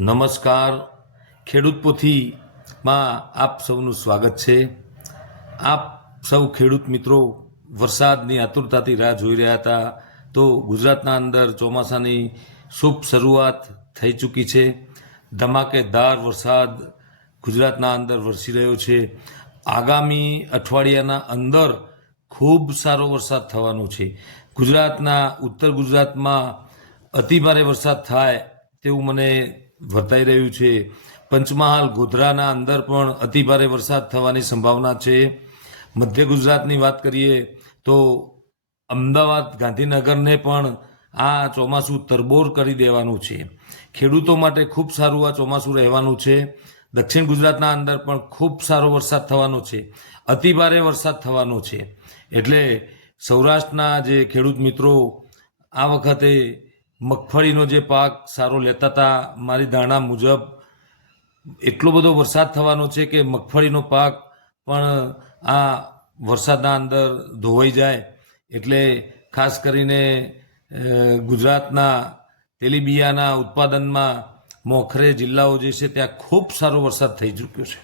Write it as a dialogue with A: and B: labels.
A: નમસ્કાર. ખેડૂત પોથીમાં આપ સૌનું સ્વાગત છે. આપ સૌ ખેડૂત મિત્રો, વરસાદની આતુરતાથી રાહ જોઈ રહ્યા હતા, તો ગુજરાતના અંદર ચોમાસાની શુભ શરૂઆત થઈ ચૂકી છે. ધમાકેદાર વરસાદ ગુજરાતના અંદર વરસી રહ્યો છે. આગામી અઠવાડિયાના અંદર ખૂબ સારો વરસાદ થવાનો છે. ગુજરાતના, ઉત્તર ગુજરાતમાં અતિભારે વરસાદ થાય તેવું મને વર્તાઈ રહ્યું છે. પંચમહાલ ગોધરાના અંદર પણ અતિભારે વરસાદ થવાની સંભાવના છે. મધ્ય ગુજરાતની વાત કરીએ તો અમદાવાદ ગાંધીનગરને પણ આ ચોમાસું તરબોર કરી દેવાનું છે. ખેડૂતો માટે ખૂબ સારું આ ચોમાસું રહેવાનું છે. દક્ષિણ ગુજરાતના અંદર પણ ખૂબ સારો વરસાદ થવાનો છે. અતિભારે વરસાદ થવાનો છે. એટલે સૌરાષ્ટ્રના જે ખેડૂત મિત્રો આ વખતે મગફળીનો જે પાક સારો લેતા હતા, મારી ધારણા મુજબ એટલો બધો વરસાદ થવાનો છે કે મગફળીનો પાક પણ આ વરસાદના અંદર ધોવાઈ જાય. એટલે ખાસ કરીને ગુજરાતના તેલીબિયાના ઉત્પાદનમાં મોખરે જિલ્લાઓ જે છે, ત્યાં ખૂબ સારો વરસાદ થઈ ચૂક્યો છે.